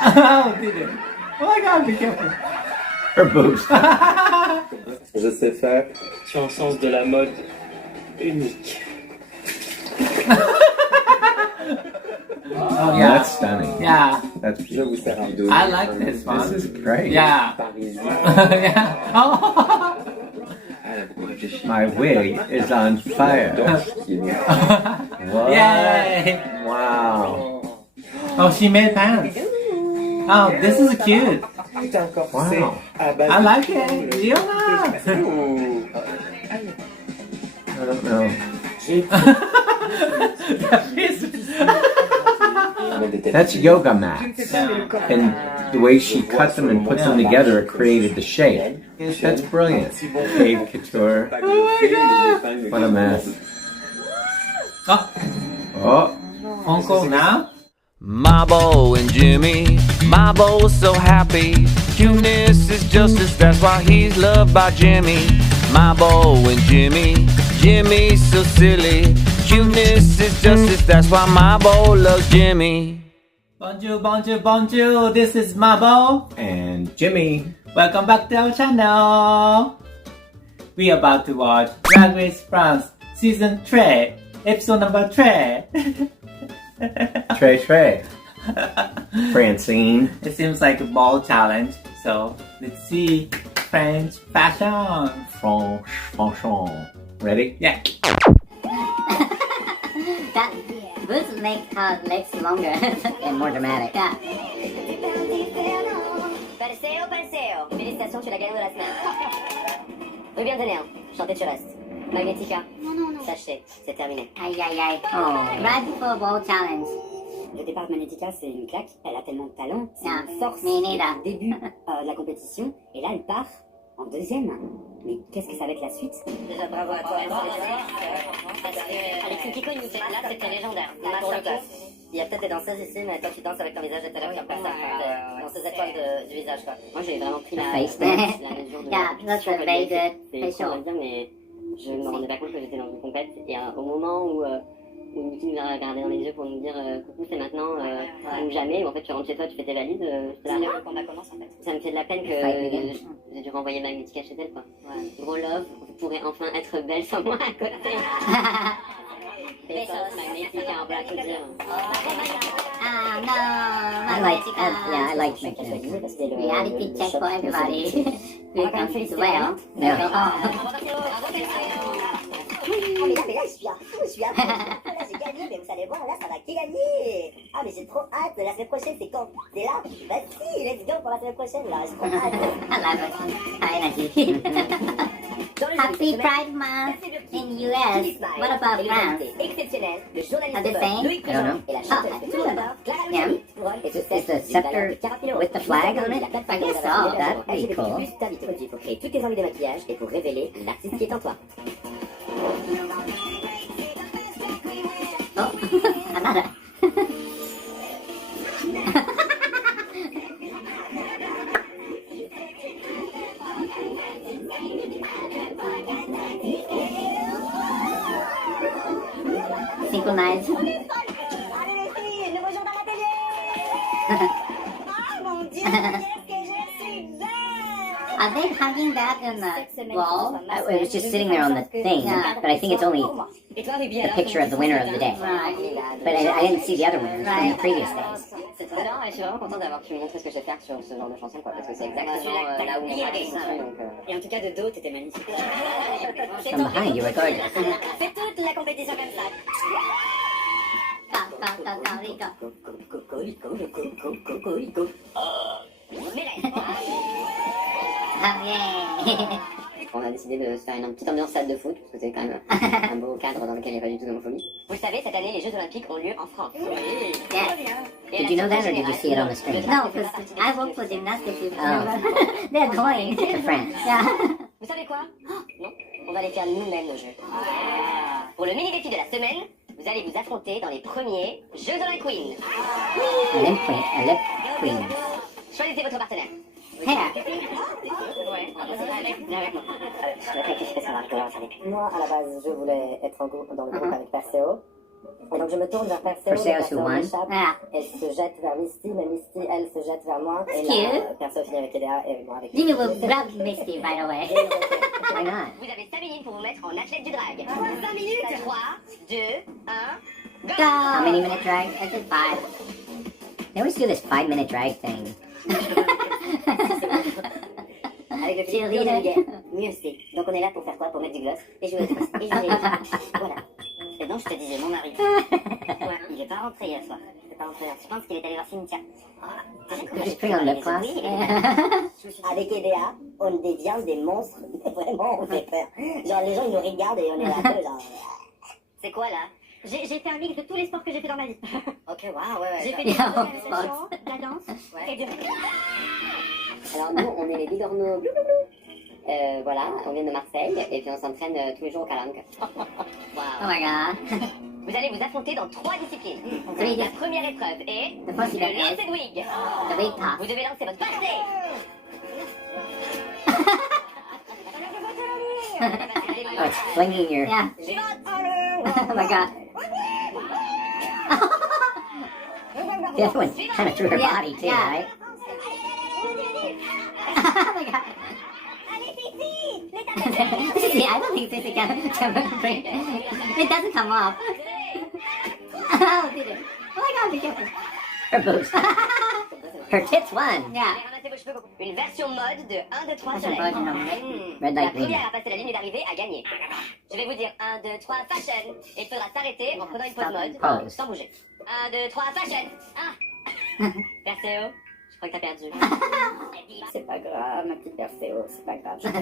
Oh, did it? Oh my god, be careful. Her boobs. Je sais faire. Tu as un sens de la mode unique. Oh yeah. That's stunning. Yeah. That's Je vous sers un dos. I like this one. This is great. Yeah. Parisien. Yeah. Oh. Elle a beaucoup réfléchi. My wig is on fire. What? Yay. Wow. Oh, she made pants. Oh, this is cute. T'as un corset Wow. à base I de like colle. it. Leona. Oh. I don't know. That's yoga mats. And the way she cut them and puts them together, it created the shape. That's brilliant. Dave Couture. What a mess. Oh, Oh, Uncle now? Mabo and Jimmy, Mabo's so happy. Cuteness is justice, that's why he's loved by Jimmy. Mabo and Jimmy, Jimmy's so silly. Cuteness is justice, that's why Mabo loves Jimmy. Bonjour, bonjour, bonjour. This is Mabo. and Jimmy. Welcome back to our channel. We are about to watch Drag Race France Season 3, episode number 3. Trey. Francine. It seems like a ball challenge, so let's see French fashion. Franchon. Ready? Yeah. That boots make her legs longer and more dramatic. Yeah. Palseo. Félicitations, tu es la gagnante de la semaine. Ruby Antonio, chantez tu restes. Magnetica. Non. Sachez, c'est terminé. Aïe aïe aïe. Oh. Right before ball challenge. Le départ de Magnetica, c'est une claque. Elle a tellement de talent. C'est Yeah, une force me neither. au début de la compétition. Et là, elle part en deuxième. Mais qu'est-ce que ça va être la suite? Déjà, bravo à toi. Parce que Alexis Kiko, il nous fait là, c'était légendaire. Pour le coup, il y a peut-être des danseuses ici, mais toi, tu danses avec ton visage de talent qui a pas ça. Dans ces étoiles du visage, quoi. Moi, j'ai vraiment pris la Face. mesure de Yeah, that's a very good c'est facial. trop bien, mais je me rendais pas compte que j'étais dans une compète. Et au moment où Niki nous a regardé dans les yeux pour nous dire coucou, c'est maintenant ou jamais, ou en fait tu rentres chez toi, tu fais tes valises, c'est là qu'on commence en fait. Ça me fait de la peine que j'ai dû renvoyer Magnetica chez elle, quoi. Gros love, vous pourrez enfin être belle sans moi à côté. Pesos, Magnetica en black dire. Ah no. I like Magnetica. Reality check for everybody. Who comes as well. No. Mais là, je suis à fond, là, j'ai gagné, mais vous allez voir, là, ça va gagner. Ah, mais j'ai trop hâte, la semaine prochaine, c'est quand? C'est là? Vas-y, let's go pour la semaine prochaine, là, j'ai trop hâte. I love it. High energy. Happy Pride Month in US. What about France? Exceptionnel, le journaliste Are they de saying? Loïc I don't know. Prigent et la chanteuse de Clara Yeah. Luciani. Et ce Is the scepter with the flag on it? I guess so. That'd be cool. Plus t'inviter aujourd'hui pour créer toutes tes envies de maquillage et pour révéler l'artiste qui est en toi. Oh, another. Synchronize. Allez les filles, nouveau jour dans l'atelier. Ah mon dieu, qu'est-ce que je suis belle. Are they hanging that in the wall? It was just sitting there on the thing, but I think it's only the picture of the winner of the day. But I didn't see the other winners from the previous days. C'est trop bien et je suis vraiment contente d'avoir pu montrer ce que je sais faire sur ce genre de chanson, quoi, parce que c'est exactement là où on va donc, Et en tout cas de dos, t'étais magnifique. From behind, you were gorgeous. Fais toute la compétition comme ça. Cocorico. Oh, yeah. On a décidé de se faire une petite ambiance salle de foot, parce que c'est quand même un beau cadre dans lequel il n'y a pas du tout d'homophobie. Vous le savez, cette année, les Jeux Olympiques ont lieu en France. Oui. Yes. Did you know that, or did you see it on the screen? No, because I work for gymnastics. They're going to France. Yeah. Vous savez quoi? Non, on va les faire nous-mêmes, nos jeux. Pour le mini-défi de la semaine, vous allez vous affronter dans les premiers Jeux Olympiques Queen. Olymp Queen. Choisissez votre partenaire. Hair. Ouais, viens avec moi. Moi, à la base, je voulais être dans le groupe avec Perseo. Et donc je me tourne vers Perseo. Perseus who won. Ah. Elle se jette vers Misty, mais Misty, elle se jette vers moi. That's et là, cute. Perseo finit avec Edea et moi avec Jimmy will grab Misty right away. Why not? Vous avez 5 minutes pour vous mettre en athlète du drag. 5 minutes 3, 2, 1, go! How many minute drag? I said 5. They always do this 5-minute drag thing. Avec le film mieux c'est. Donc on est là pour faire quoi? Pour mettre du gloss et jouer au tennis. Et jouer voilà. Et donc je te disais, mon mari, ouais, il est pas rentré hier soir. Il est pas rentré hier. Je pense qu'il est allé voir Cynthia. Just put on lip gloss. Avec Edea, on devient des monstres. Vraiment, on fait peur. Genre les gens ils nous regardent et on est là, genre. C'est quoi là? J'ai fait un mix de tous les sports que j'ai fait dans ma vie. Ok, waouh, ouais. J'ai fait de Yeah, la danse Ouais. et du... Alors nous, on est les bigorneaux. Voilà, on vient de Marseille et puis on s'entraîne tous les jours au Calanque. Oh Wow. my god. Vous allez vous affronter dans 3 disciplines. Three La dis- première épreuve est The first le event is lancer de wig. the big toss. Vous devez lancer votre party. Oh, it's flinging your... Yeah. Oh my god. The other one kind of threw her body too, right? Oh my god. Yeah, I don't think Sissy can bring it. Doesn't come off. Oh, did it? Oh my god, be careful. Her boobs. Her tits won. Yeah. Ramassez vos cheveux coco. Une version mode de 1, 2, 3 That's a soleil. version of red La light green. première à passer la ligne d'arrivée a gagné. Je vais vous dire 1, 2, 3, fashion. Et il faudra s'arrêter en prenant une pause Stop mode and pose. sans bouger. 1, 2, 3, fashion. Ah. Perseo, je crois que t'as perdu. C'est pas grave, ma petite Perseo, c'est pas grave. 1, 2,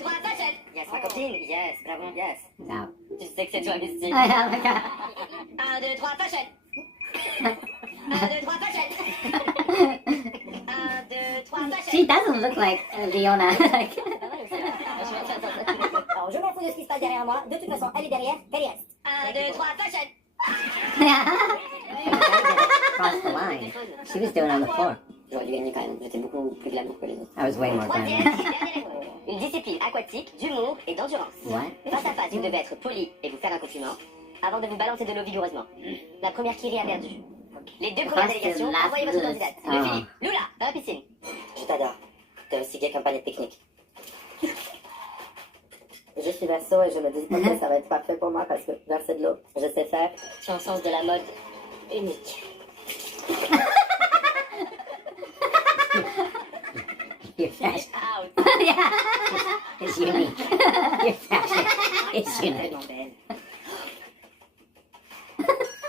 3, fashion. Yes, ma copine, yes, bravo, yes. No. Tu sais que c'est toi, Misty. Oh my god. 1, 2, 3, fashion. 1, 2, 3, fashion. 1, 2, 3, fashion. She doesn't look like Leona. Alors je m'en fous de ce qui se passe derrière moi, de toute façon, elle est derrière, qu'elle reste. 1, 2, 3, fashion. Crossed the line. She was doing it on the floor. J'aurais dû gagner quand même, j'étais beaucoup plus glamour que les autres. I was way more Troisième glamorous. et dernière épreuve. Une discipline aquatique, d'humour et d'endurance. What? Face à face, vous devez être poli et vous faire un compliment avant de vous balancer de l'eau vigoureusement. La première qui rit a perdu. Les deux premières First délégations, and last envoyez votre list. candidate. Ah. Le Philippe, Lula, dans la piscine. Je t'adore, t'es aussi gay qu'un panier de pique-nique. Je suis verso et je me dis que ça va être parfait pour moi parce que verser de l'eau, je sais faire. Je suis en sens de la mode unique. Your fashion. Out. Yeah. It's unique. Your fashion is unique. Tellement belle.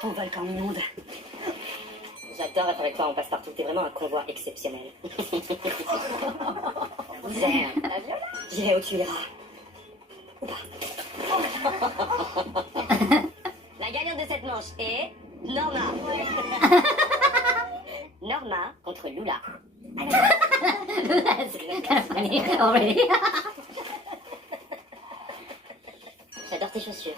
Ton volcan immonde. J'adore être avec toi en passe-partout, t'es vraiment un convoi exceptionnel. J'irai où tu iras. La gagnante de cette manche est Norma. Norma contre Lula. That's kind of funny already. J'adore tes chaussures.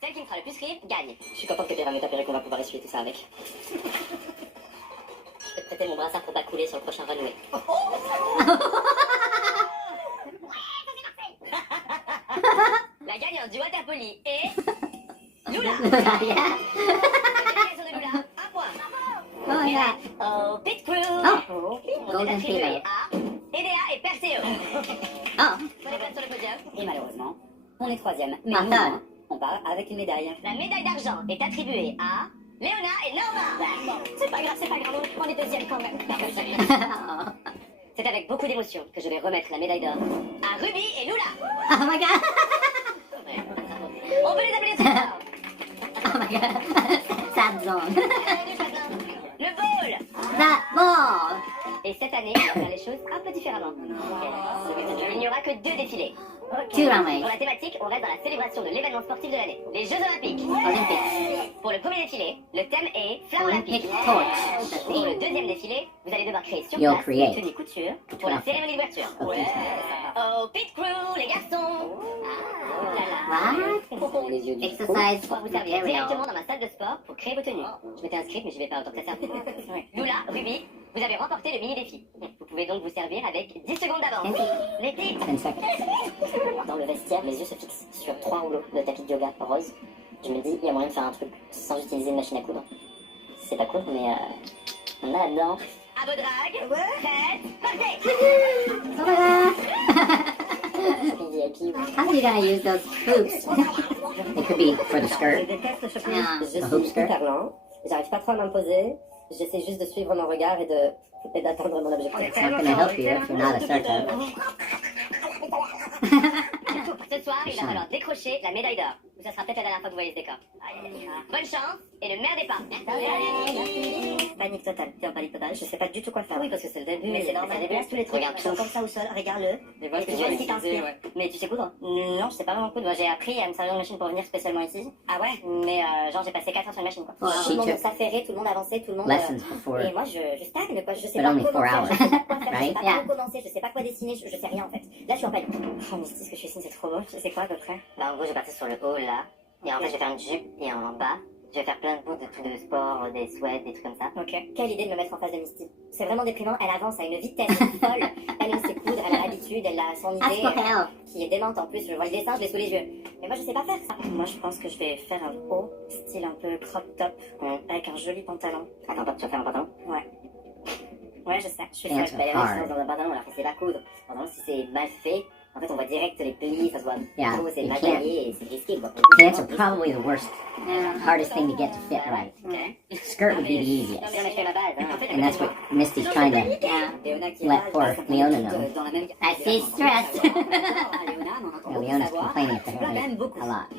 Celle qui me fera le plus rire gagne. Je suis contente que t'aies ramené ta perruque, on va pouvoir essuyer tout ça avec. Je peux te prêter mon brassard pour pas couler sur le prochain runway. La gagnante du Waterpoli est Lula. Yeah. Délégation de Lula, 1 point. Oh yeah. Oh, Pit Crew. Oh. On Golden est attribué Pillar. à Edea et Perseo. Oh. Prenez place sur le podium. Et malheureusement, on est troisième. Mais Ah, au ça. moins, on part avec une médaille. La médaille d'argent est attribuée à Léona et Norma. C'est pas grave, on est deuxième quand même. C'est avec beaucoup d'émotion que je vais remettre la médaille d'or à Ruby et Lula. Oh my god. On peut les appeler ça. Oh my god. Sad zone. Le ball. That ball. Et cette année, on va faire les choses un peu différemment. Il n'y aura que 2 défilés. Two runways. Pour la thématique, on reste dans la célébration de l'événement sportif de l'année, les Jeux Olympiques. Olympics. Pour le premier défilé, le thème est Flamme Olympic olympique. torch. The Pour le theme. deuxième défilé, vous allez devoir créer sur You'll place create. une tenue couture pour la cérémonie d'ouverture. Okay. Oh, Pit Crew, les garçons. What? Les yeux du Exercise Je pourrais vous servir directement dans ma salle de sport pour créer vos tenues. Je m'étais inscrite, mais j'y vais pas autant que ça. Lula, Ruby, Vous avez remporté le mini-défi. Vous pouvez donc vous servir avec 10 secondes d'avance. Les titres. 10 seconds. Dans le vestiaire, mes yeux se fixent sur 3 rouleaux de tapis de yoga rose. Je me dis, il y a moyen de faire un truc sans utiliser une machine à coudre. C'est pas cool, mais on a là-dedans. À vos dragues. Prêtes. Partez. Oh my god! Shopping VIP. How are you gonna use those hoops? It could be for the Je skirt. déteste le shopping. Yeah. Je The hoop suis skirt. hyper lent. J'arrive pas trop à m'imposer. J'essaie juste de suivre mon regard et d'atteindre mon objectif. It's not gonna help you if you're not assertive. Ce soir, il va falloir décrocher la médaille d'or. Ou ça sera peut-être la dernière fois que vous voyez ce décor. Bonne chance et le meilleur départ. Panique totale. T'es en panique totale. Je sais pas du tout quoi faire. Oui, parce que c'est le début. Mais c'est normal. C'est le début. Tous les trucs. Regarde Ils sont tout. comme ça au sol. Regarde-le. Et voilà ce que Et tu vois vas ce qui utiliser, t'inspire. ouais. Mais tu sais coudre? Non, je sais pas vraiment coudre. Moi, j'ai appris à me servir de machine pour venir spécialement ici. Ah ouais? Mais genre, j'ai passé 4 heures sur une machine, quoi. Wow. Tout le monde She took s'affairait, tout le monde avançait, tout le monde. Lessons before. Et moi, je stagne, quoi. Je sais But pas only comment 4 faire, hours, je sais pas quoi faire, je sais right? pas Yeah. comment commencer, je sais pas quoi dessiner, je sais rien en fait. Là, je suis en panique. Oh, Misty, ce que je dessine, c'est trop beau. C'est quoi à peu près? Bah, en gros, je vais partir sur le haut là. Et en fait, je vais faire une jupe et en bas, je vais faire plein de bouts de trucs de sport, des sweats, des trucs comme ça. Ok. Quelle idée de me mettre en face de Misty. C'est vraiment déprimant. Elle avance à une vitesse folle. Elle aime ses coudres, elle a l'habitude, elle a son Ask idée. for help. Qui est démente en plus. Je vois le dessin, je l'ai sous les yeux. Mais moi, je sais pas faire ça. Moi, je pense que je vais faire un haut, style un peu crop top, avec un joli pantalon. Attends, tu vas faire un pantalon? Ouais. Ouais, je sais. Je suis Pants seule. are Elle hard. dans un pantalon alors que c'est pas coudre. Pantalon, si c'est mal fait, en fait, on voit direct les plis, ça se voit. Yeah, trop, c'est you mal can't. taillé et c'est risqué, quoi. Pants are probably the worst, hardest thing to get to fit right. Ok. Skirt would be the Non, easiest. mais on a fait la base, hein. En fait, And that's what Misty's trying to Léona qui est let là, poor elle passe un peu Leona toute, know. dans la même... I see stress. Léona, mais on entend beaucoup Leona's savoir. complaining Tu vois quand même apparently beaucoup. a lot.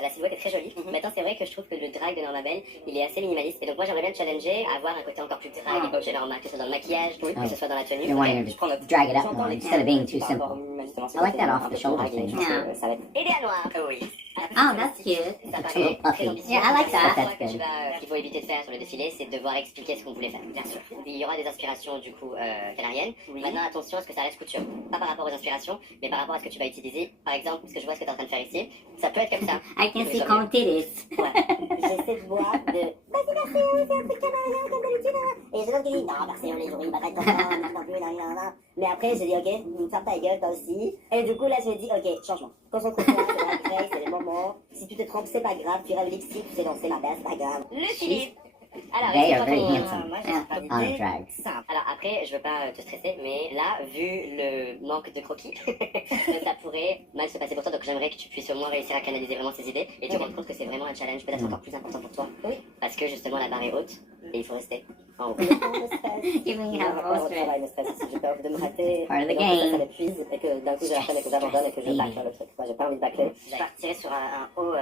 La silhouette est très jolie. Maintenant, c'est vrai que je trouve que le drag de Norma Bell, il est assez minimaliste. Et donc, moi, j'aimerais bien le challenger à avoir un côté encore plus drag chez Norma, que ce soit dans le maquillage, que ce soit dans la tenue. You're wanting her Je prends to note. drag it up more instead of being too simple. I like that off the shoulder thing. Yeah. Ça va être... Et des noirs. Oui. Oh, that's cute. Ça It's a paraît little très puffy. ambitieux. Yeah, I like La that. fois That's que good. qu'il faut éviter de faire sur le défilé, c'est de devoir expliquer ce qu'on voulait faire. Bien sûr. Il y aura des inspirations, du coup, canariennes. Maintenant, attention à ce que ça reste couture. Pas par rapport aux inspirations, mais par rapport à ce que tu vas utiliser. Par exemple, ce que je vois ce que tu es en train de faire ici, ça peut être comme ça. I can see Mais cold titties. J'essaie de voir de... Vas-y, merci, c'est un truc canadien comme d'habitude. Et j'ai l'autre qui dit, non, merci, on les jouer, bataille comme ça, non plus, nan. Mais après, j'ai dit, ok, ferme ta gueule, toi aussi. Et du coup, là, je me dis, ok, changement. Concentre-toi, c'est la créée, c'est le moment. Si tu te trompes, c'est pas grave, tu rêves lipstick, tu sais danser la baisse, c'est pas grave. Le Philippe. Alors, They ici, are quand very on- handsome. Moi, j'ai pas On d'idée. a drag. Simple. Alors après, je veux pas te stresser, mais là, vu le manque de croquis, ça pourrait mal se passer pour toi. Donc j'aimerais que tu puisses au moins réussir à canaliser vraiment ces idées et te rendre compte que c'est vraiment un challenge peut-être encore plus important pour toi. Oui. Parce que justement la barre est haute et il faut rester en haut. Even you have Moi, most je of it. travaille, ne stress, si j'ai peur de me rater. Part of the et donc, game. Ça m'épuise et que d'un coup, j'ai la flemme et que j'abandonne et que je Stress, bâcle le truc. Moi, j'ai pas envie de bâcler. Je partirai sur un haut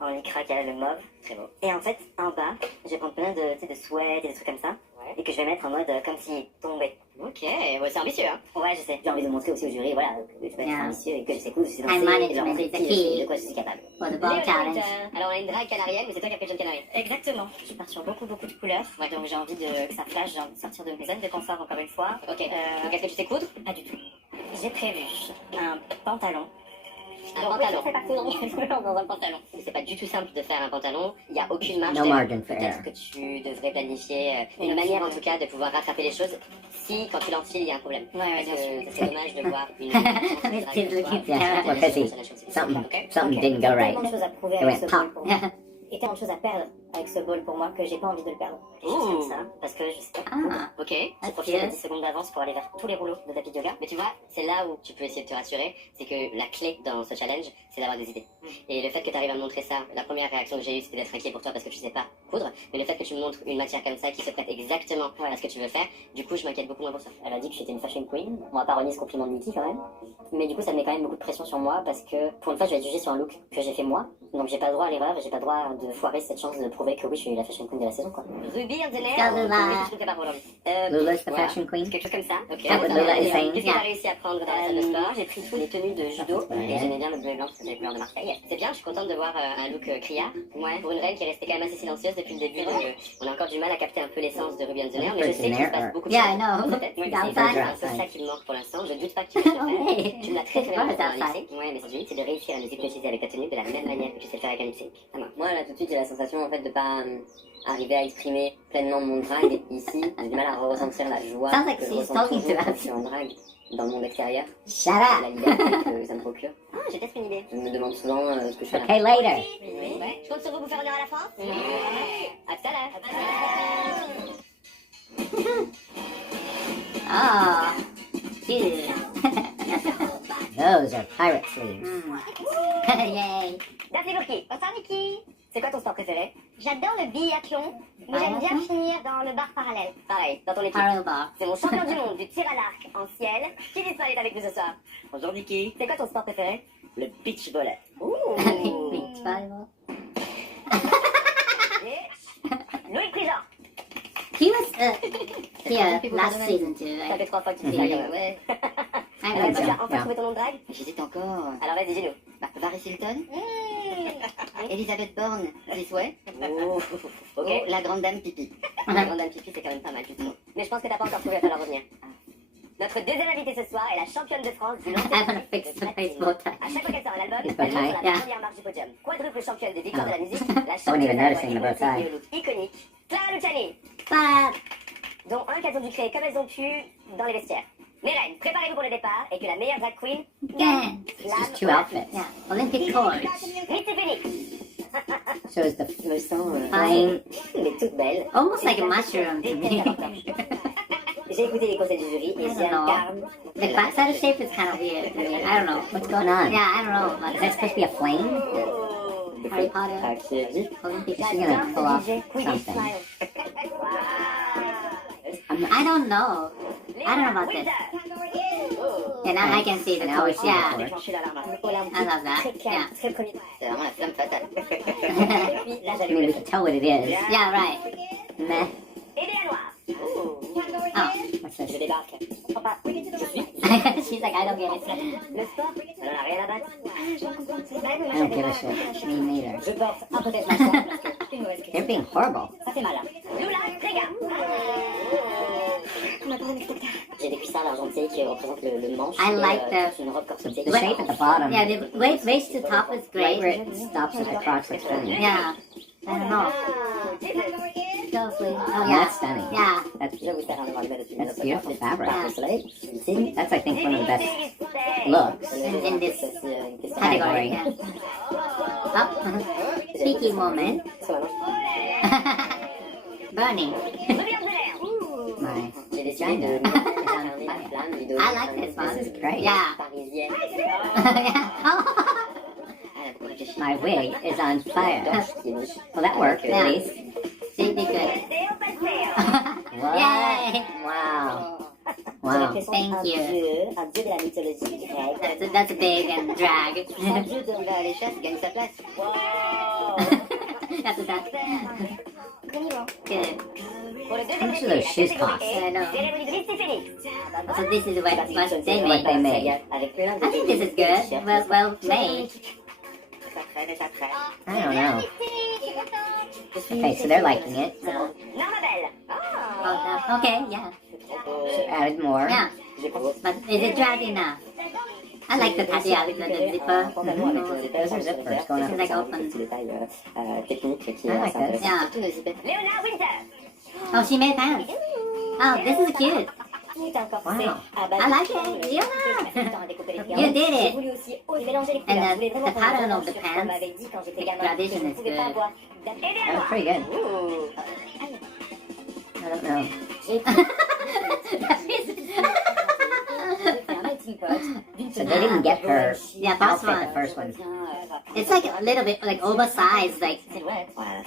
en lycra qui a le mauve. Très beau. Et en fait, en bas, je vais prendre plein de, tu sais, de sweats et des trucs comme ça. Ouais. Et que je vais mettre en mode comme s'il tombait. Ok, ouais, c'est ambitieux hein. Ouais, je sais. J'ai envie de montrer aussi au jury, voilà, que je peux être Yeah. ambitieux et que je sais coudre, je sais danser. Time Et leur management montrer is the qui je suis, key de quoi je suis capable. for the ball challenge. Alors on a une drague canarienne, mais c'est toi qui as pris le jeune canari. Exactement. Je pars sur beaucoup de couleurs. Ouais, donc j'ai envie que ça flash, j'ai envie de sortir de mes zones de confort encore une fois. Ok, donc est-ce que tu sais coudre? Pas du tout. J'ai prévu un pantalon. Un pantalon. Dans un pantalon. C'est pas du tout simple de faire un pantalon. Il n'y a aucune marge. No d'ailleurs. margin for Peut-être error. que tu devrais planifier une manière en tout cas de pouvoir rattraper les choses si quand tu l'enfiles il y a un problème. Ouais, Parce bien sûr. que c'est dommage de voir une. This kid's looking at the camera because something didn't go right. Tellement de choses à prouver It avec went ce pop. ball pour moi. Et tellement de choses à perdre avec ce ball pour moi que j'ai pas envie de le perdre. Et je Ouh. sais ça parce que je sais pas. Ah, Ok. J'ai profité de 10 secondes d'avance pour aller vers tous les rouleaux de tapis de yoga. Mais tu vois, c'est là où tu peux essayer de te rassurer, c'est que la clé dans ce challenge, c'est d'avoir des idées. Et le fait que tu arrives à me montrer ça, la première réaction que j'ai eue, c'était d'être inquiet pour toi parce que tu sais pas coudre. Mais le fait que tu me montres une matière comme ça qui se prête exactement à ce que tu veux faire, du coup, je m'inquiète beaucoup moins pour ça. Elle a dit que j'étais une fashion queen. On m'a pas remis ce compliment de Niki quand même. Mais du coup, ça met quand même beaucoup de pression sur moi parce que pour une fois, je vais être jugée sur un look que j'ai fait moi. Donc j'ai pas le droit à l'erreur et j'ai pas le droit de foirer cette chance de prouver que oui, je suis la fashion queen de la saison quoi. Ruby Andener, Lula. je ne fais pas pour aujourd'hui. Lula's the Voilà. fashion queen. Quelque chose comme ça. Ok. That's what Lula is saying. Qu'est-ce que tu as réussi à prendre dans la salle de sport? J'ai pris tous les tenues de judo Ouais. et j'aimais bien le bleu et blanc parce que c'est les couleurs de Marseille. C'est bien, je suis contente de voir un look criard. Ouais. Pour une reine qui est restée quand même assez silencieuse depuis le début. On a encore du mal à capter un peu l'essence de Ruby Andener, mais je sais qu'il se passe beaucoup de Yeah, I choses. know. Peut-être. Ouais, It's c'est outside. un peu ça qui me manque pour l'instant. Je doute pas que tu puisses le faire. Ouais. Tu me l'as très très bien Ouais, montré dans c'est le lycée. Ouais, mais c'est de réussir à nous hypnotiser avec ta tenue de la même manière que tu sais le faire avec un lip sync. Moi là tout de suite j'ai la sensation en fait de de pas arriver à exprimer pleinement mon drag ici. J'ai du mal à ressentir la joie Sounds like que je she's ressens talking toujours to quand us. je suis en drag dans le monde extérieur. Shut La up. liberté que ça me procure. Ah, j'ai peut-être une idée. Je me demande souvent ce que je fais là. Okay, later. Oui. Je compte sur vous pour faire venir à la France. Oui. À tout à l'heure. Oh, dude. Those are pirate sleeves. Yay. Merci pour qui? Bonsoir Vicky. C'est quoi ton sport préféré? J'adore le biathlon, mais j'aime bien finir dans le bar parallèle. Pareil, dans ton équipe. Parallel bar. C'est mon champion du monde du tir à l'arc en ciel. Qui dit ça est avec nous ce soir? Bonjour Vicky, C'est quoi ton sport préféré? le beach volley. Ouh. Beach volleyball. Et Loïc Prigent. He was here last season too. Ça fait 3 fois que tu dis Mhm. ça quand même. Ouais. I Alors, think tu so. as enfin Yeah. trouvé ton nom de drague? J'hésite encore. Alors vas-y, dis-nous. Paris Hilton, Elisabeth Borne, Chris Way, Oh, ok. ou la grande dame pipi. La grande dame pipi, c'est quand même pas mal, justement. Mais je pense que t'as pas encore trouvé, il va falloir revenir. Notre deuxième invitée ce soir est la championne de France du lancer I'm gonna fix the baseball tie. À chaque fois qu'elle sort un album, It's elle monte sur la bow tie, yeah. première marche du podium. Quadruple championne des victoires Oh. de la musique, la I wasn't championne even de la noticing the bow tie. et le look iconique, Clara Luciani, But dont un qu'elles ont dû créer comme elles ont pu dans les vestiaires. Mes reines, préparez-vous pour le départ et que la meilleure drag queen again, it's just two outfits. Yeah. Olympic chords Mitzi Phoenix. shows the Je me sens fine, mais toute belle. almost like a mushroom to me. J'ai écouté les conseils du jury et I don't j'incarne. The backside shape is kind of weird to me. I don't know what's going on. Yeah, I don't know. But is that supposed to be a flame? Harry Potter, Qui est dit? Olympic. She's gonna pull off something. I don't know. I don't know about this. Yeah, now I can see the Now I torch. see Yeah, the torch. I love that. Yeah. Très connu. C'est vraiment la flamme fatale. I mean, we can tell what it is. Yeah, right. Meh. Et Léa Noire. Oh, what's Je this? débarque. Papa, She's like, I don't get it. le sport, elle en a rien à battre. I don't give a shit. Me neither. Je porte un peu ma chambre parce que c'est une mauvaise question. They're being horrible. Ça fait mal. Lula Trega. J'ai des cuissards argentés qui représentent le manche. I et, like the- une robe corsetée. The shape at the bottom. Yeah, the waist to top is Right where great. it stops at the crotch looks funny. Yeah. I don't know. Oh, Yeah, that's stunning. Yeah. That's Je vais vous faire un devoir de mettre That's beautiful fabric. au soleil. Ici. That's I think one of the best looks. In this C'est une question. category. Yeah. Oh, speaking moment. Burning. My J'ai décidé de vagina. fermer la flamme, lui donner I like un this one. This is great. Yeah. parisienne. Yeah. Elle a beaucoup réfléchi. My wig is on fire. Qui est niche. Well, that worked Yeah. at least. She did good. What? Yay. Wow. J'ai Wow. l'impression Thank un you. dieu de la mythologie grecque. That's big and drag. Un dieu qui va à l'échasse gagne sa place. That's that. Good. Pour le deuxième How much do défi, those shoes la cost? catégorie I know. est cérémonie de Misty Phoenix. So this is what they What they made. made. Avec plein de I think this is good. Well made. Ça traîne et ça traîne. I don't know. Okay, so they're liking it. Normabelle. Oh, no. Okay, yeah. Added more. Yeah. But is it drag enough? I like the yeah, the zipper. Those are zippers going This is up. like open. Petit détail technique qui I est like assez this. intéressant. Yeah. Léonard Winter. Oh, she made pants. Oh, this is cute. Tout un corset Wow. à base I like de it. triangles. Yeah. J'ai passé le temps à découper les You triangles. did J'ai it. voulu aussi oser mélanger les And couleurs. then Je voulais vraiment the prendre pattern une of the sur ce qu'on pants, m'avait dit quand j'étais gamin. tradition que je ne is pouvais pas good. avoir. Et That was Léonard. pretty good. Ouh. I don't know. So they didn't get her Yeah, first outfit the one. first one. It's like a little bit like oversized, like Silhouette. Voilà,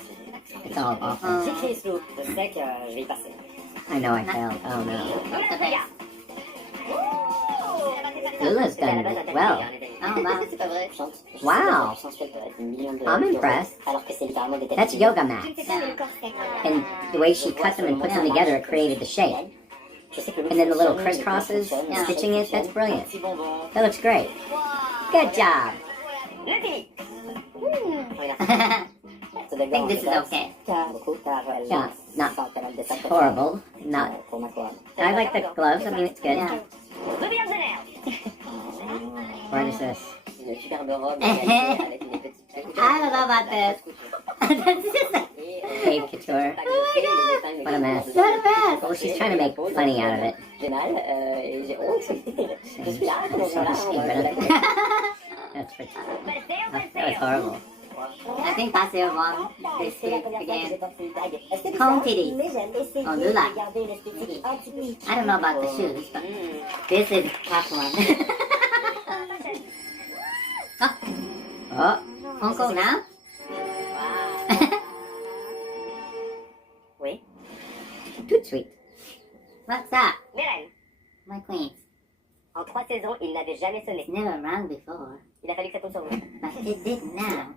It's all awful. j'ai créé ce look. Je sais que je vais y passer. I know I failed. Oh no. the best. Lula's done well. Oh wow. C'est pas vrai. Wow. I'm impressed. Alors que c'est littéralement des That's yoga mats. And the way she cut them and puts them together, it created the shape. And then the little crisscrosses, stitching it, that's brilliant. That looks great. Good job. Le Philippe. I think this is okay. Yeah, not horrible. Not. I like the gloves. I mean, it's good. Yeah. Ruby Angener. What is this? Une superbe robe avec des petits I don't know about this. Cave Couture. What a mess. What a mess. Well, she's trying to make funny out of it. J'ai mal et j'ai honte. Je suis là, comment So much stupid. That's pretty. That was horrible. I think Paseo won this week again. Home titties. Oh, Lula. I don't know about the shoes, but this is top one. Oh, Uncle now? Oui. Tout sweet. What's that? Meren, My queen. en 3 saisons, il n'avait jamais sonné. It's never rang before, Il a fallu que ça tombe sur vous. but it did now.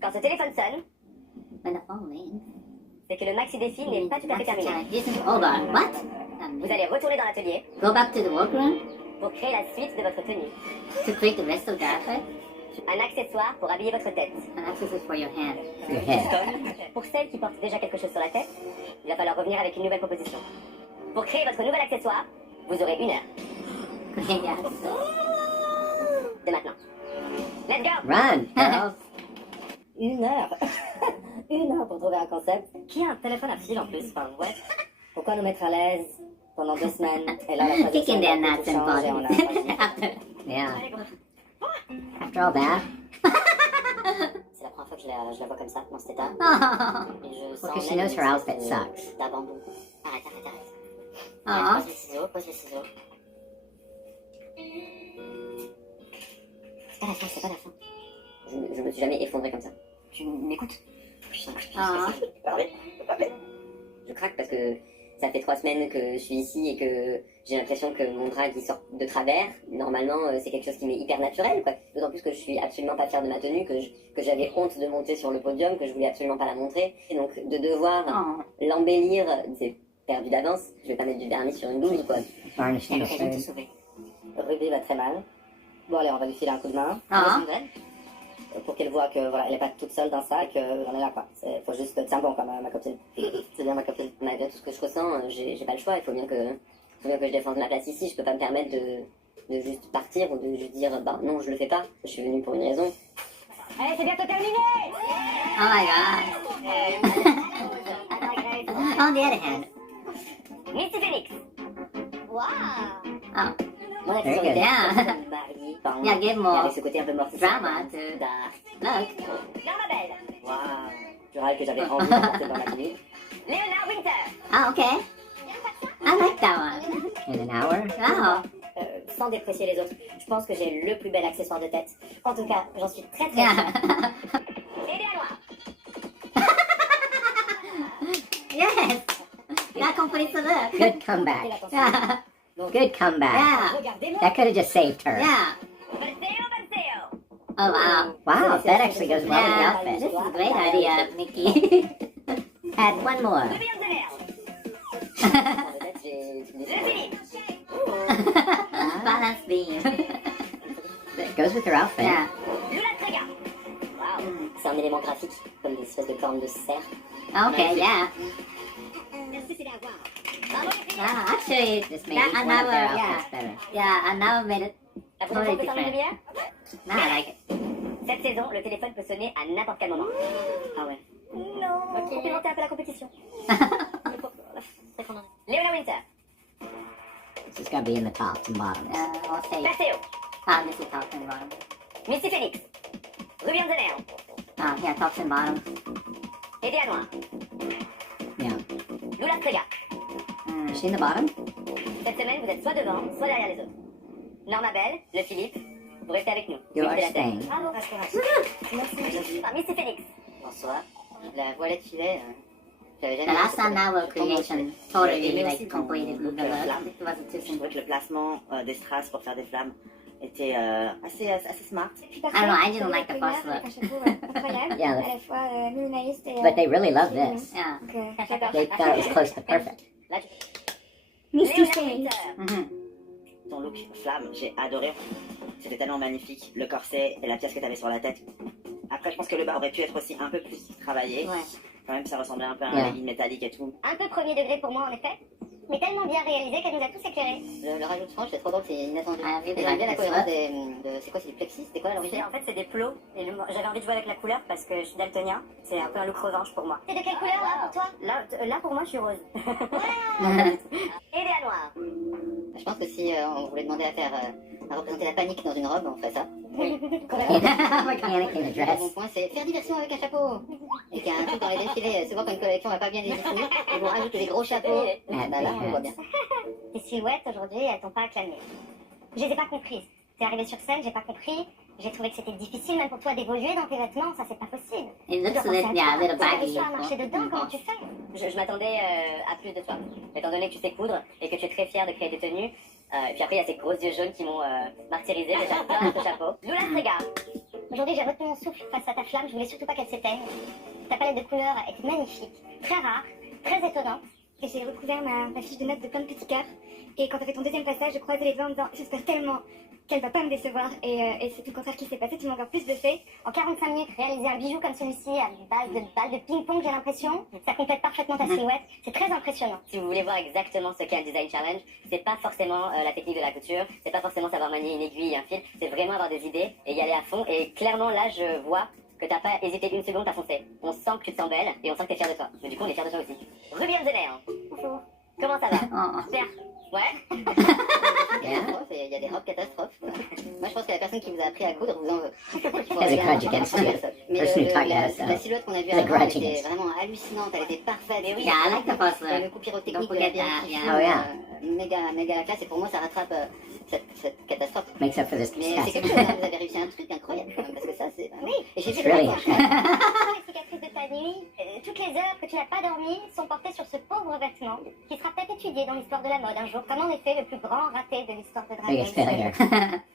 Quand ce téléphone sonne, When the phone rings. c'est que le maxi défi n'est pas tout à fait terminé. Isn't over. What? Vous allez retourner dans l'atelier Go back to the workroom pour créer la suite de votre tenue. to create the rest of the outfit? Un accessoire pour habiller votre tête. An accessory for your hand. For your head. Pour celles qui portent déjà quelque chose sur la tête, il va falloir revenir avec une nouvelle proposition. Pour créer votre nouvel accessoire, vous aurez 1 heure. Yeah. Dès maintenant. Let's go! Run, girls. 1 heure. 1 heure pour trouver un concept. Qui a un téléphone à fil en plus? Enfin, ouais. Pourquoi nous mettre à l'aise pendant 2 semaines? Et là, la Kicking their traduction nuts and change et on a bodies. Yeah. After all that. C'est la première fois que je la vois comme ça, dans cet état. Oh. Et je sens Because she même knows une her espèce outfit de- sucks. D'abandon. Arrête. Aw. Pose les ciseaux, pose les ciseaux. C'est pas la fin. Je me suis jamais effondré comme ça. Tu m'écoutes? Aw. Je craque parce que ça fait 3 semaines que je suis ici et que j'ai l'impression que mon drag il sort de travers. Normalement, c'est quelque chose qui m'est hyper naturel, quoi. D'autant plus que je suis absolument pas fière de ma tenue, que j'avais honte de monter sur le podium, que je voulais absolument pas la montrer. Et donc, de devoir Oh. l'embellir, c'est perdu d'avance. Je vais pas mettre du vernis sur une blouse, quoi. Varnishing the Je vais te food. sauver. Ruby va très mal. Bon, allez, on va lui filer un coup de main. Ah. Pour qu'elle voit que voilà, elle est pas toute seule dans ça et qu'on est là, quoi. Faut juste tiens bon, comme ma copine. C'est bien ma copine. Malgré tout ce que je ressens, j'ai pas le choix. Il faut bien que je défende ma place ici. Je peux pas me permettre de juste partir ou de juste dire, bah non, je le fais pas. Je suis venue pour une raison. Allez, c'est bientôt terminé! Oh my god. On the other hand. Misty Phoenix! Waouh. Oh. Mon Very accessoire good. de Yeah. tête, mariée, pardon. Yeah, give more Avec ce côté un peu mortifié. drama to Dark. look. Norma Belle! Waouh! Je rêve que j'avais envie de porter dans ma tenue. Leonard Winter! Oh, okay. I like that one. In an hour? Oh. Sans déprécier les autres, je pense que j'ai le plus bel accessoire de tête. En tout cas, j'en suis très Yeah. fière. Aidez à moi! Yes. That completes the look. Good comeback. Yeah. Good comeback. Yeah. Regardez-moi! That could have just saved her. Yeah. Paseo! Oh wow. Wow, that actually goes well with the outfit. This is a great idea, Nikki. Add one more. Ruby on the nail! Peut-être j'ai... Le Philippe! Balance beam. It goes with her outfit. Yeah. Lula Trega! Waouh! C'est un élément graphique, comme des espèces de cornes de cerf. Okay, yeah. Merci, c'est à voir. Bravo, les filles! Actually, this made each one of their outfits better. Yeah, I now made it La prochaine totally fois que ça en une different. demi-heure? Now I like it. Cette saison, le téléphone peut sonner à n'importe quel moment. Ah ouais. Non. Ok. Complémenter un peu la compétition. Leona Winter. This is gonna be in the tops and bottoms. I'll say Paseo. this is tops and bottoms. Misty Phoenix. Ruby on the nail. Yeah, tops and bottoms. Aidez à noir. Yeah. Lula Trega. Is she in the bottom? Cette semaine, vous êtes soit devant, soit derrière les autres. Norma Belle, le Philippe, vous restez avec nous. You Vous are levez la tête. staying. Bravo, Merci. Misty Phoenix. Bonsoir. La voilette filet. The last time our creation totally like completed the look. It wasn't too Je simple. trouvais que le placement des strass pour faire des flammes était assez smart. I don't know, I didn't like the first look. Yeah, À la fois minimaliste et. But they really love this. Yeah. They thought it was close to perfect. Là, tu... Misty Leona Phoenix. Winter. Mm-hmm. Ton look flamme, j'ai adoré. C'était tellement magnifique, le corset et la pièce que tu avais sur la tête. Après, je pense que le bas aurait pu être aussi un peu plus travaillé. Ouais. Quand même, ça ressemblait un peu à un Yeah. legging métallique et tout. Un peu premier degré pour moi, en effet. mais tellement bien réalisée qu'elle nous a tous éclairés. Le rajout de frange, c'est trop drôle, c'est inattendu. J'aime bien la cohérence c'est quoi, c'est du plexi? C'était quoi à l'origine? En fait, c'est des plots. Et j'avais envie de jouer avec la couleur parce que je suis daltonien. C'est un peu un look revanche pour moi. C'est de quelle couleur là pour toi là pour moi, je suis rose. Et Léa noire. Je pense que si on voulait demander à représenter la panique dans une robe, on ferait ça. Oui. Mon point, c'est faire diversion avec un chapeau. Et qu'il y a un truc dans les défilés, souvent quand une collection va pas bien définie, ils vont rajouter des gros chapeaux. Ah bah là, on voit bien. Tes silhouettes aujourd'hui, elles t'ont pas acclamé. Je les ai pas comprises. T'es arrivé sur scène, j'ai pas compris. J'ai trouvé que c'était difficile même pour toi d'évoluer dans tes vêtements, ça c'est pas possible. It looks Tu dois penser à little toi, baggy. tu dois marcher dedans, comment tu fais? Je m'attendais à plus de toi. Étant donné que tu sais coudre et que tu es très fière de créer des tenues. Et puis après, il y a ces gros yeux jaunes qui m'ont martyrisé. Mais j'adore ce chapeau. Lula Strega. Aujourd'hui, j'ai retenu mon souffle face à ta flamme, je voulais surtout pas qu'elle s'éteigne. Ta palette de couleurs était magnifique, très rare, très étonnante. Et j'ai recouvert ma fiche de notes de plein de petits cœurs. Et quand t'as fait ton deuxième passage, je croisais les doigts en me disant j'espère tellement qu'elle va pas me décevoir. Et c'est tout le contraire qui s'est passé, tu m'as encore plus bluffé. En 45 minutes, réaliser un bijou comme celui-ci à base de balles de ping-pong, j'ai l'impression, ça complète parfaitement ta silhouette. C'est très impressionnant. Si vous voulez voir exactement ce qu'est un design challenge, c'est pas forcément la technique de la couture, c'est pas forcément savoir manier une aiguille et un fil, c'est vraiment avoir des idées et y aller à fond. Et clairement, là, je vois que t'as pas hésité une seconde à foncer. On sent que tu te sens belle et on sent que t'es fière de toi. Mais du coup, on est fiers de toi aussi. Ruby Elzener. Bonjour. Comment ça va? Super. Ouais. Il y a des robes catastrophes. Moi, je pense que la personne qui vous a appris à coudre vous en veut. There's a grudge against you. Mais Person who taught you how to la silhouette qu'on a vue There's a avant grudge était against vraiment hallucinante, elle était parfaite. Mais oui. Yeah, I like the hustler. le coup pyrotechnique Don't de la forget bière that, qui yeah. fume, Oh, yeah. méga la classe, et pour moi ça rattrape cette catastrophe. Makes up for this Mais c'est quelque chose, hein, vous avez réussi un truc incroyable quand même, parce que ça c'est... Oui. Et j'ai vu It's really- Les cicatrices de ta nuit, toutes les heures que tu n'as pas dormi sont portées sur ce pauvre vêtement qui sera peut-être étudié dans l'histoire de la mode un jour, comme en effet le plus grand raté de l'histoire de Drag Biggest Race. failure.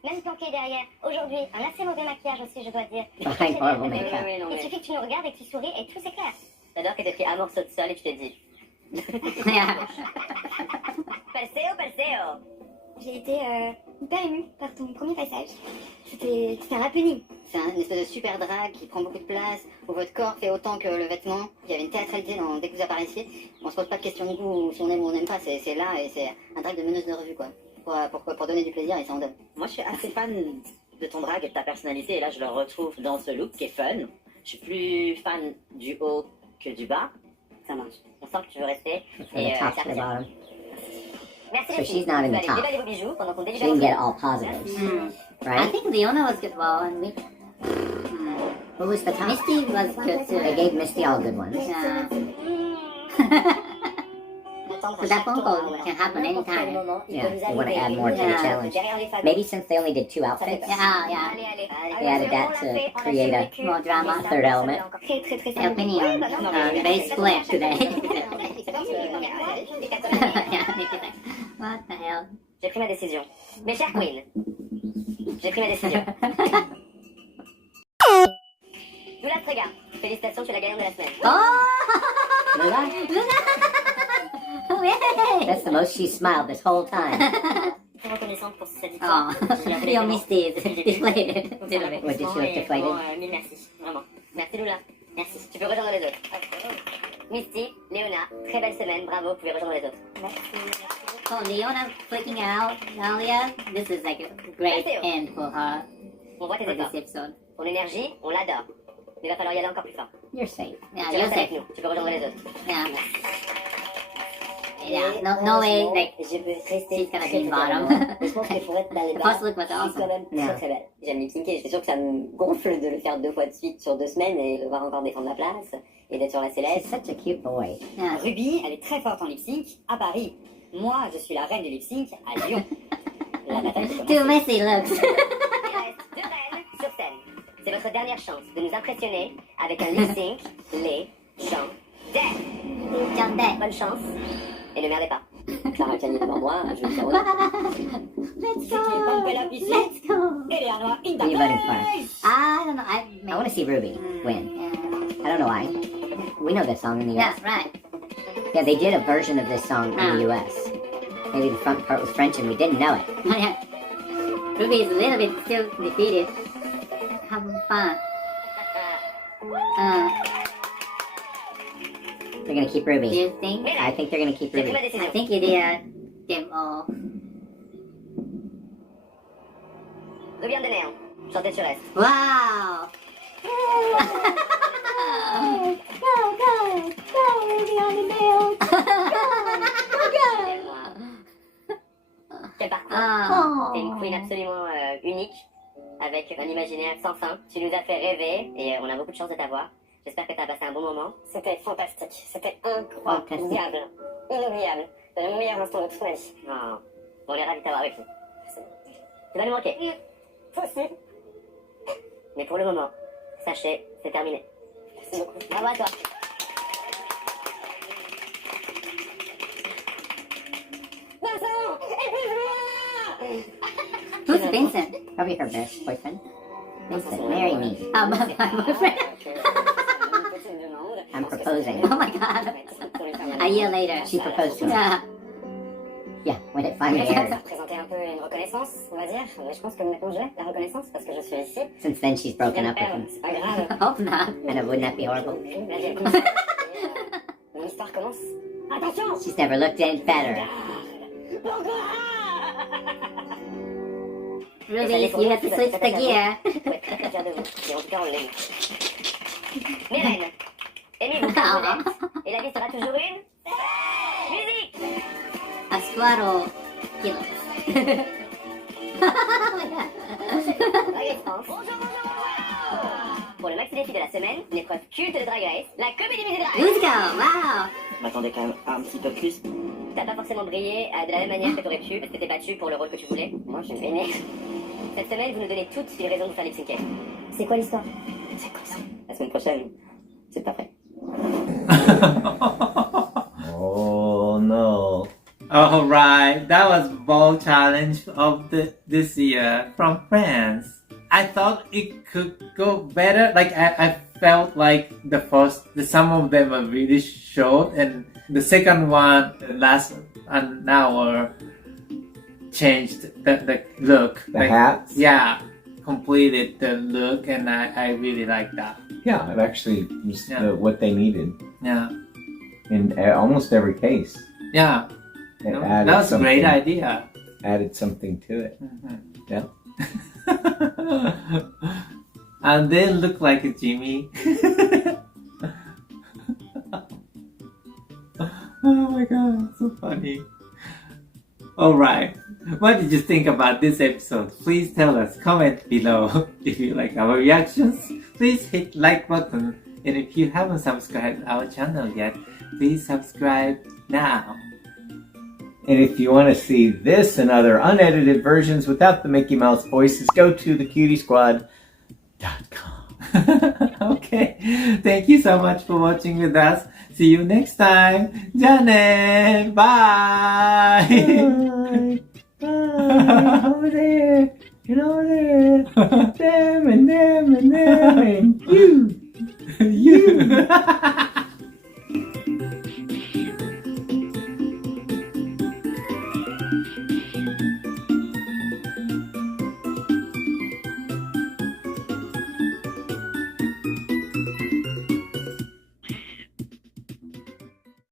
Même planqué derrière, aujourd'hui, un assez mauvais maquillage aussi, je dois dire. Behind horrible Oui, makeup. oui, non, Il mais suffit que tu nous regardes et que tu souris et tout s'éclaire. j'adore que t'aies pris un morceau de sol et tu t'es dit. Yeah. Perseo. J'ai été hyper émue par ton premier passage. C'était un happening. C'est une espèce de super drag qui prend beaucoup de place, où votre corps fait autant que le vêtement. Il y avait une théâtralité dès que vous apparaissiez. On se pose pas de questions de goût, si on aime ou on n'aime pas, c'est là et c'est un drag de meneuse de revue quoi. Pour donner du plaisir et ça en donne. Moi, je suis assez fan de ton drag et de ta personnalité, et là, je le retrouve dans ce look qui est fun. Je suis plus fan du haut que du bas. Ça marche. On sent que tu veux rester. From Et the top to the t'appartiens. bottom. Merci So les filles. she's not in Vous the allez top. déballer vos bijoux pendant qu'on She délibère. didn't get all positives, I right? think Leona was good, well, and we... Who was the top? Misty was good too. They gave Misty all good ones. So that phone call can happen anytime. Yeah, they want to add more to the challenge. Maybe since they only did 2 outfits, Yeah. they added that to create a More drama. third element. Très très très My opinion, very split today. What the hell? J'ai pris ma décision. Mes chers queens, j'ai pris ma décision. Lula Strega, félicitations, tu es la gagnante de la semaine. That's the most she smiled this whole time. Très reconnaissante pour cette victoire. Oh, your Misty is deflated. What did she look deflated? Mille merci, vraiment. Merci Lula. Merci. Tu peux rejoindre les autres. Misty, Léona, très belle semaine, bravo, vous pouvez rejoindre les autres. Oh, Leona freaking out. Dahlia, this is like a great end for her, On voit tes for efforts. this episode. Ton énergie, on l'adore. Mais il va falloir y aller encore plus fort. You're safe. Yeah, Tu you're restes avec safe. nous, tu peux rejoindre les autres. Yeah, no way, like, je peux rester she's gonna be bottom. Je pense qu'il faut être dans les The bas. first look was Je suis quand awesome. même Yeah. très belle. J'aime lip syncer, j'étais sûre que ça me gonfle de le faire 2 fois de suite sur 2 semaines et de devoir encore défendre la place et d'être sur la She's céleste. such a cute boy. Yeah. Ruby, elle est très forte en lip sync à Paris. Moi, je suis la reine du lip sync à Lyon. La bataille commence. Too messy looks. Il reste 2 reines sur scène. C'est votre dernière chance de nous impressionner avec un lip sync légendaire. Jump that. Bonne chance et ne merdez pas. Clara Cagny devant moi, je vais vous dire Let's go. Let's go. Anybody fun? I don't know. I want to see Ruby win. Yeah. I don't know why. We know this song in the US. That's right. Yeah, they did a version of this song in the US. Maybe the front part was French and we didn't know it. Ruby is a little bit still defeated. Have fun. They're gonna keep Ruby. Do you think? I think they're gonna keep J'ai Ruby. pris ma décision. I think you did. Demo. Reviens de néant. Chantez sur reste. Wow. Quel parcours. Oh. T'es une queen absolument unique, avec un imaginaire sans fin. Tu nous as fait rêver et on a beaucoup de chance de t'avoir. J'espère que t'as passé un bon moment. C'était fantastique. C'était incroyable. Inoubliable. C'était le meilleur instant de toute ma vie. Oh. On est ravis de t'avoir avec nous. Tu vas nous manquer. Toi aussi. Mais pour le moment, sachez, c'est terminé. Merci beaucoup. Bravo à toi. Who's Vincent? Probably her best boyfriend. Vincent, marry me. My boyfriend. I'm proposing. Oh my god. A year later. She proposed to him. Yeah. Yeah, when it finally aired. Présenter un peu une reconnaissance, on va dire. Mais je pense que maintenant je l'ai, la reconnaissance, parce que je suis ici. Since then, she's broken up with him. C'est pas grave. Hope not. I know, wouldn't that be horrible? La vie, elle commence. Mon histoire commence. Attention! She's never looked any better. Really, you have to switch the gear. Ouais, très très fière de vous. Et en tout cas, on l'aime. Mes reines, aimez-vous comme vous êtes. Et la vie sera toujours une... Musique! A squirrel kills. Drag Race France. Pour le maxi défi de la semaine, une épreuve culte de Drag Race, la comédie musée drag. Let's go. Wow. Je m'attendais quand même un petit peu plus. T'as pas forcément brillé de la même manière que t'aurais pu, parce que t'es battu pour le rôle que tu voulais. Moi, je vais aimé. Cette semaine, vous nous donnez toutes une raison de faire lip-syncer. C'est quoi l'histoire? C'est comme ça. La semaine prochaine, c'est pas prêt. Oh no. All right, that was ball challenge of this year from France. I thought it could go better. Like I felt like some of them were really short, and the second one, the last an hour, changed the look. The hats? Yeah, completed the look, and I really like that. Yeah, it actually was Yeah. what they needed Yeah, in almost every case. yeah. It No, added that was a great something- idea. Added something to it. Yeah. And they look like a Jimmy. Oh my god, so funny. Alright, what did you think about this episode? Please tell us, comment below. If you like our reactions, please hit like button. And if you haven't subscribed our channel yet, please subscribe now. And if you want to see this and other unedited versions without the Mickey Mouse voices, go to thecutiesquad.com. Okay, thank you so much for watching with us. See you next time. Janet, bye. Bye. Bye. Over there. And over there. Them and them and them and you. You.